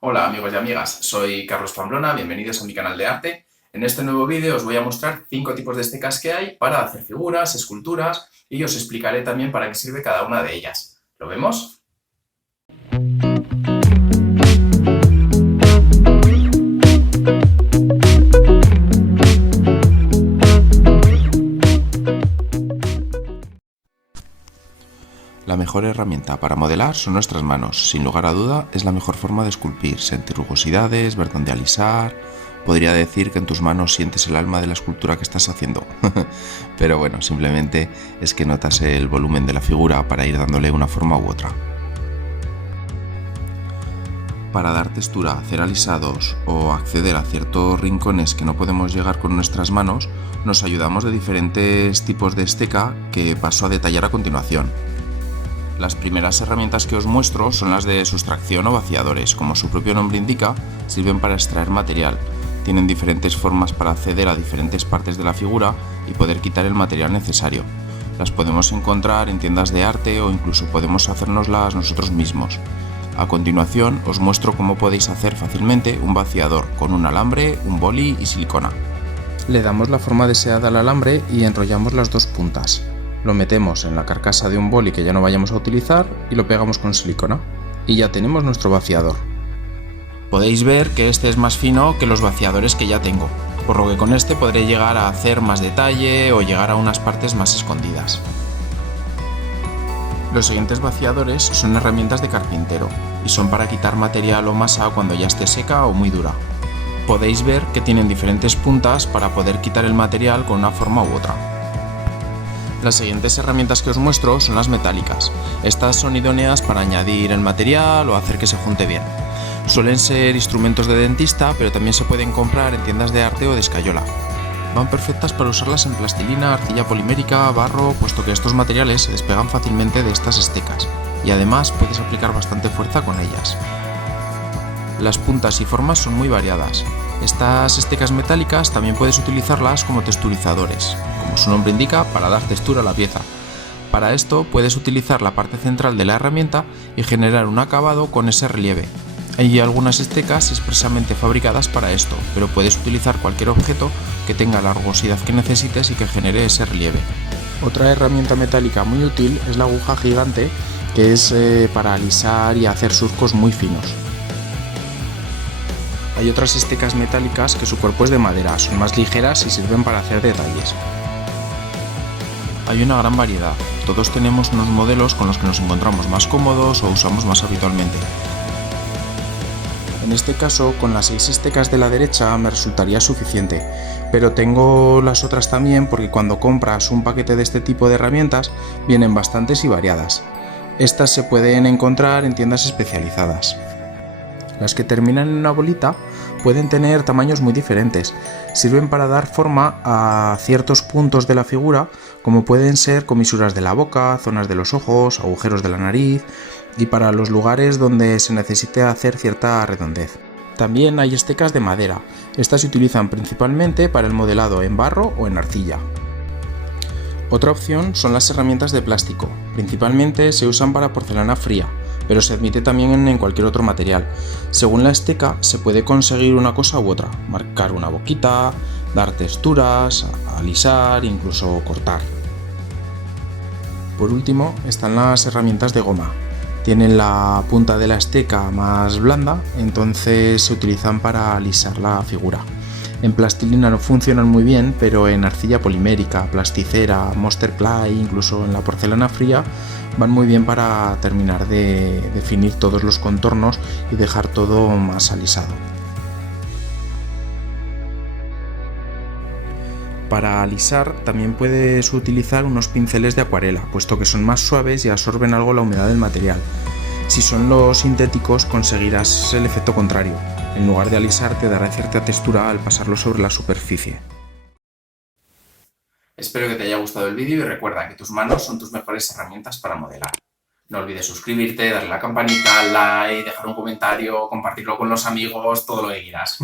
Hola amigos y amigas, soy Carlos Pamplona, bienvenidos a mi canal de arte. En este nuevo vídeo os voy a mostrar 5 tipos de estecas que hay para hacer figuras, esculturas y os explicaré también para qué sirve cada una de ellas. ¿Lo vemos? La mejor herramienta para modelar son nuestras manos. Sin lugar a duda, es la mejor forma de esculpir, sentir rugosidades, ver dónde alisar. Podría decir que en tus manos sientes el alma de la escultura que estás haciendo. Pero bueno, simplemente es que notas el volumen de la figura para ir dándole una forma u otra. Para dar textura, hacer alisados o acceder a ciertos rincones que no podemos llegar con nuestras manos, nos ayudamos de diferentes tipos de esteca que paso a detallar a continuación. Las primeras herramientas que os muestro son las de sustracción o vaciadores. Como su propio nombre indica, sirven para extraer material. Tienen diferentes formas para acceder a diferentes partes de la figura y poder quitar el material necesario. Las podemos encontrar en tiendas de arte o incluso podemos hacérnoslas nosotros mismos. A continuación os muestro cómo podéis hacer fácilmente un vaciador con un alambre, un boli y silicona. Le damos la forma deseada al alambre y enrollamos las dos puntas. Lo metemos en la carcasa de un boli que ya no vayamos a utilizar y lo pegamos con silicona. Y ya tenemos nuestro vaciador. Podéis ver que este es más fino que los vaciadores que ya tengo, por lo que con este podré llegar a hacer más detalle o llegar a unas partes más escondidas. Los siguientes vaciadores son herramientas de carpintero y son para quitar material o masa cuando ya esté seca o muy dura. Podéis ver que tienen diferentes puntas para poder quitar el material con una forma u otra. Las siguientes herramientas que os muestro son las metálicas. Estas son idóneas para añadir el material o hacer que se junte bien. Suelen ser instrumentos de dentista, pero también se pueden comprar en tiendas de arte o de escayola. Van perfectas para usarlas en plastilina, arcilla polimérica, barro, puesto que estos materiales se despegan fácilmente de estas estecas y además puedes aplicar bastante fuerza con ellas. Las puntas y formas son muy variadas. Estas estecas metálicas también puedes utilizarlas como texturizadores, como su nombre indica, para dar textura a la pieza. Para esto puedes utilizar la parte central de la herramienta y generar un acabado con ese relieve. Hay algunas estecas expresamente fabricadas para esto, pero puedes utilizar cualquier objeto que tenga la rugosidad que necesites y que genere ese relieve. Otra herramienta metálica muy útil es la aguja gigante, que es para alisar y hacer surcos muy finos. Hay otras estecas metálicas que su cuerpo es de madera, son más ligeras y sirven para hacer detalles. Hay una gran variedad, todos tenemos unos modelos con los que nos encontramos más cómodos o usamos más habitualmente. En este caso, con las 6 estecas de la derecha me resultaría suficiente, pero tengo las otras también porque cuando compras un paquete de este tipo de herramientas vienen bastantes y variadas. Estas se pueden encontrar en tiendas especializadas. Las que terminan en una bolita pueden tener tamaños muy diferentes. Sirven para dar forma a ciertos puntos de la figura, como pueden ser comisuras de la boca, zonas de los ojos, agujeros de la nariz y para los lugares donde se necesite hacer cierta redondez. También hay estecas de madera. Estas se utilizan principalmente para el modelado en barro o en arcilla. Otra opción son las herramientas de plástico. Principalmente se usan para porcelana fría, pero se admite también en cualquier otro material. Según la esteca se puede conseguir una cosa u otra, marcar una boquita, dar texturas, alisar, incluso cortar. Por último están las herramientas de goma. Tienen la punta de la esteca más blanda, entonces se utilizan para alisar la figura. En plastilina no funcionan muy bien, pero en arcilla polimérica, plasticera, Monster Clay, incluso en la porcelana fría, van muy bien para terminar de definir todos los contornos y dejar todo más alisado. Para alisar también puedes utilizar unos pinceles de acuarela, puesto que son más suaves y absorben algo la humedad del material. Si son los sintéticos conseguirás el efecto contrario. En lugar de alisar te dará cierta textura al pasarlo sobre la superficie. Espero que te haya gustado el vídeo y recuerda que tus manos son tus mejores herramientas para modelar. No olvides suscribirte, darle a la campanita, like, dejar un comentario, compartirlo con los amigos, todo lo que quieras.